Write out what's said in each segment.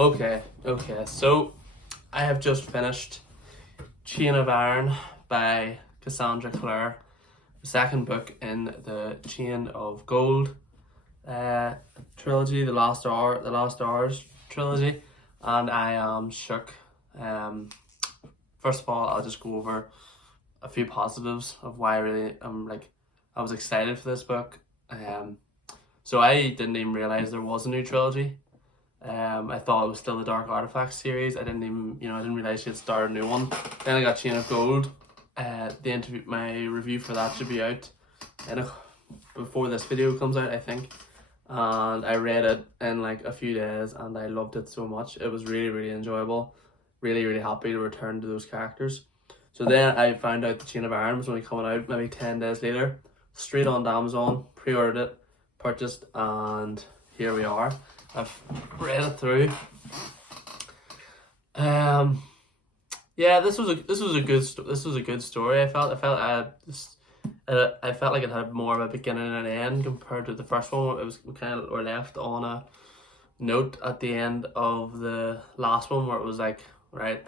Okay. So I have just finished Chain of Iron by Cassandra Clare, the second book in the Chain of Gold trilogy, the Last Hours trilogy, and I am shook. First of all, I'll just go over a few positives of why I was excited for this book. So I didn't even realize there was a new trilogy. I thought it was still the Dark Artifacts series. I didn't realize she had started a new one. Then I got Chain of Gold. My review for that should be out before this video comes out, I think. And I read it in like a few days, and I loved it so much. It was really, really enjoyable. Really, really happy to return to those characters. So then I found out the Chain of Iron was only coming out maybe 10 days later. Straight on to Amazon, pre-ordered it, purchased, and here we are. I've read it through. Yeah, this was a good story. I felt like it had more of a beginning and an end compared to the first one. It was we're left on a note at the end of the last one where it was like, right,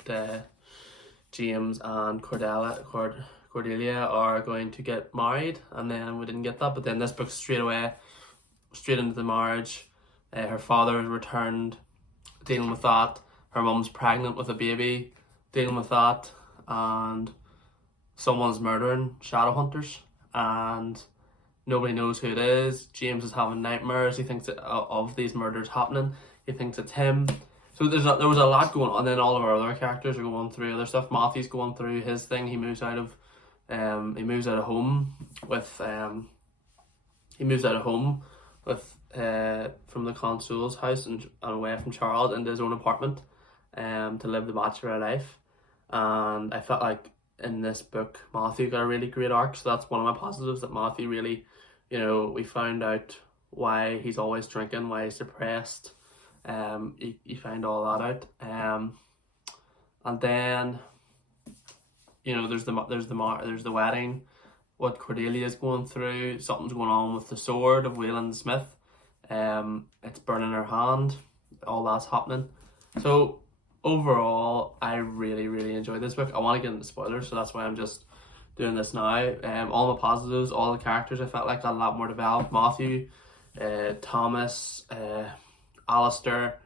James and Cordelia are going to get married, and then we didn't get that. But then this book straight into the marriage. Her father has returned, dealing with that. Her mum's pregnant with a baby, dealing with that, and someone's murdering shadow hunters, and nobody knows who it is. James is having nightmares. He thinks of these murders happening. He thinks it's him. So there was a lot going on. And then all of our other characters are going through other stuff. Matthew's going through his thing. He moves out of home from the consul's house and away from Charles into his own apartment to live the bachelor life. And I felt like in this book Matthew got a really great arc. So that's one of my positives, that Matthew really, we found out why he's always drinking, why he's depressed. You find all that out. And then there's the wedding, what Cordelia's going through. Something's going on with the sword of Wayland Smith. It's burning her hand. All that's happening. So overall, I really, really enjoyed this book. I want to get into spoilers, so that's why I'm just doing this now. All the positives, all the characters I felt like got a lot more developed. Matthew, Thomas, Alistair,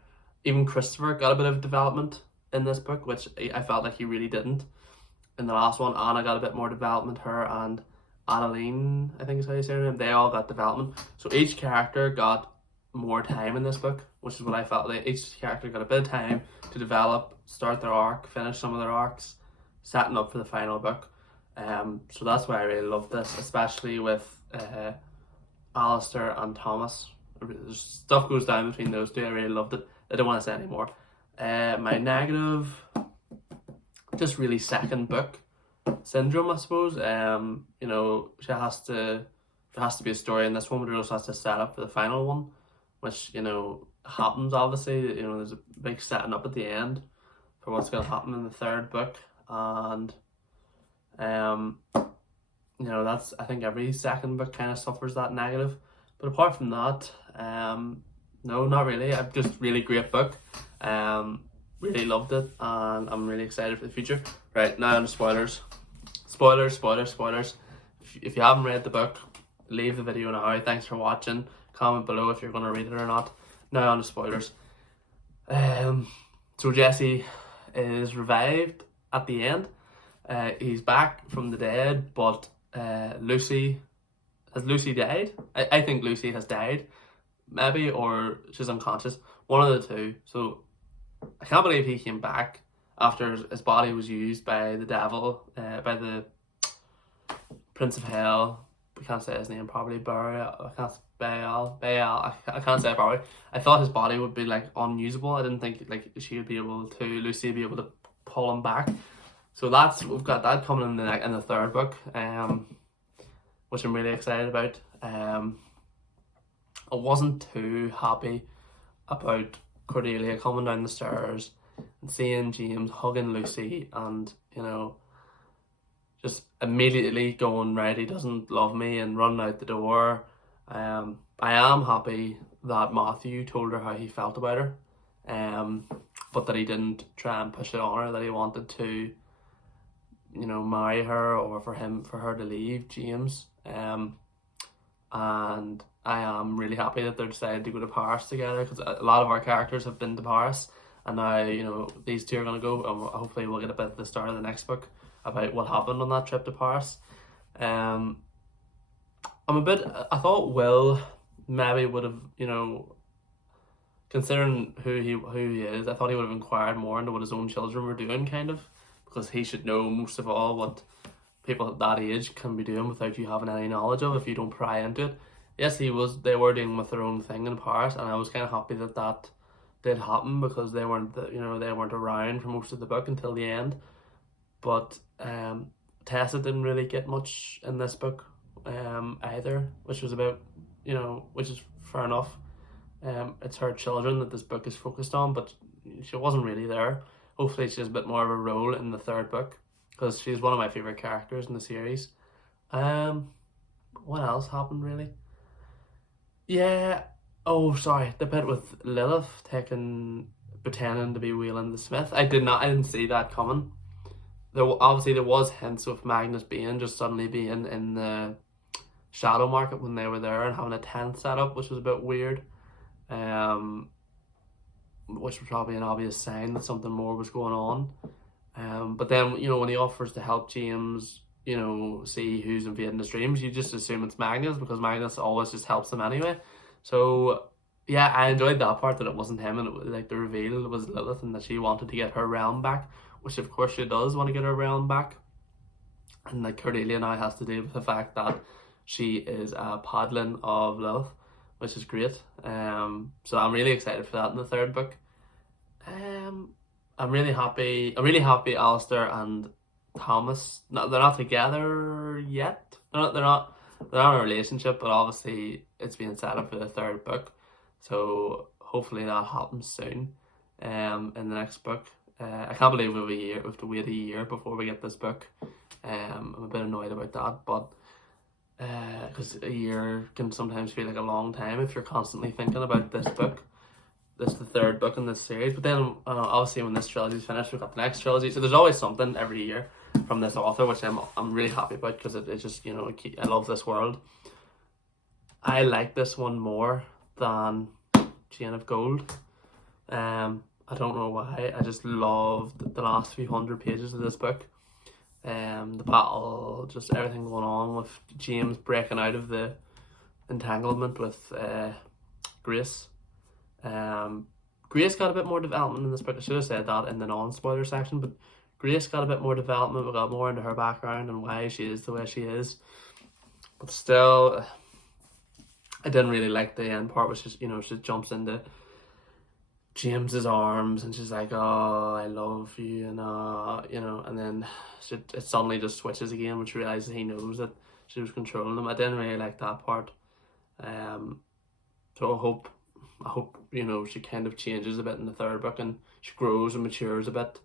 even Christopher got a bit of development in this book, which I felt like he really didn't in the last one. Anna got a bit more development. Her and Adeline, I think is how you say her name, they all got development. So each character got more time in this book, which is what I felt like. Each character got a bit of time to develop, start their arc, finish some of their arcs, setting up for the final book. So that's why I really loved this, especially with Alistair and Thomas. Stuff goes down between those two. I really loved it. I don't want to say any more. My negative, just really second book syndrome, I suppose. There has to be a story in this one, but it also has to set up for the final one, which happens obviously. There's a big setting up at the end for what's going to happen in the third book, and that's, I think every second book kind of suffers that negative. But apart from that, no, not really. I've just really great book. Really loved it, and I'm really excited for the future. Right, now on to spoilers. Spoilers. If you haven't read the book, leave the video now. Thanks for watching. Comment below if you're going to read it or not. Now on to spoilers. So Jesse is revived at the end. He's back from the dead, but has Lucy died? I think Lucy has died, maybe, or she's unconscious. One of the two. So I can't believe he came back after his body was used by the devil, by the Prince of Hell. We can't say his name properly. Baal. I can't say it properly. I thought his body would be like unusable. I didn't think like Lucy would be able to pull him back. So we've got that coming in the third book, which I'm really excited about. I wasn't too happy about Cordelia coming down the stairs and seeing James hugging Lucy, and just immediately going, right, he doesn't love me, and running out the door. I am happy that Matthew told her how he felt about her. but that he didn't try and push it on her, that he wanted to, you know, marry her, or for her to leave James. And I am really happy that they're decided to go to Paris together, because a lot of our characters have been to Paris, and now, you know, these two are going to go, and hopefully we'll get a bit at the start of the next book about what happened on that trip to Paris. I thought Will maybe would have, you know, considering who he is, I thought he would have inquired more into what his own children were doing, kind of, because he should know most of all what people at that age can be doing without you having any knowledge of, if you don't pry into it. Yes, they were dealing with their own thing in Paris, and I was kind of happy that did happen, because they weren't around for most of the book until the end. But Tessa didn't really get much in this book either, which was about, you know, which is fair enough. It's her children that this book is focused on, but she wasn't really there. Hopefully she has a bit more of a role in the third book, because she's one of my favourite characters in the series. What else happened, really? Yeah, oh sorry, the bit with Lilith pretending to be Wayland the Smith. I didn't see that coming. There was hints of Magnus being suddenly being in the Shadow Market when they were there and having a tent set up, which was a bit weird. Which was probably an obvious sign that something more was going on. But then, you know, when he offers to help James, you know, see who's invading his dreams, you just assume it's Magnus, because Magnus always just helps him anyway. So yeah, I enjoyed that part, that it wasn't him, and like the reveal was Lilith, and that she wanted to get her realm back, which of course she does want to get her realm back. And like Cordelia now has to deal with the fact that she is a Padlin of Lilith, which is great. So I'm really excited for that in the third book. I'm really happy Alistair and Thomas, they're not together yet. They're not in a relationship, but obviously it's being set up for the third book. So hopefully that happens soon. In the next book. I can't believe we have to wait a year before we get this book. I'm a bit annoyed about that, but because a year can sometimes feel like a long time if you're constantly thinking about this book. This is the third book in this series, but then obviously when this trilogy is finished, we've got the next trilogy. So there's always something every year from this author, which I'm really happy about, because it just, you know, I love this world. I like this one more than Chain of Gold. I don't know why. I just loved the last few hundred pages of this book. The battle, just everything going on with James breaking out of the entanglement with Grace. Grace got a bit more development in this book. I should have said that in the non-spoiler section, but Grace got a bit more development. We got more into her background and why she is the way she is. But still, I didn't really like the end part, which is, you know, she jumps into James's arms and she's like, oh, I love you, and you know, and then it suddenly just switches again when she realizes he knows that she was controlling him. I didn't really like that part. So I hope, you know, she kind of changes a bit in the third book, and she grows and matures a bit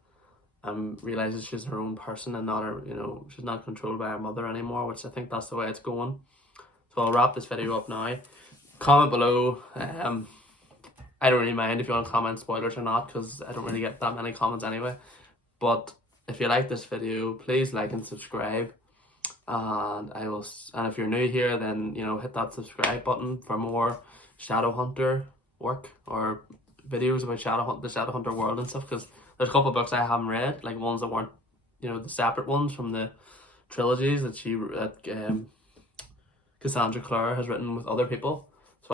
and realizes she's her own person and not her, you know, she's not controlled by her mother anymore, which I think that's the way it's going. So I'll wrap this video up now. Comment below. I don't really mind if you want to comment spoilers or not, because I don't really get that many comments anyway. But if you like this video, please like and subscribe. And if you're new here, then, you know, hit that subscribe button for more Shadowhunter work or videos about the Shadowhunter world and stuff, because there's a couple of books I haven't read, like ones that weren't, you know, the separate ones from the trilogies that Cassandra Clare has written with other people.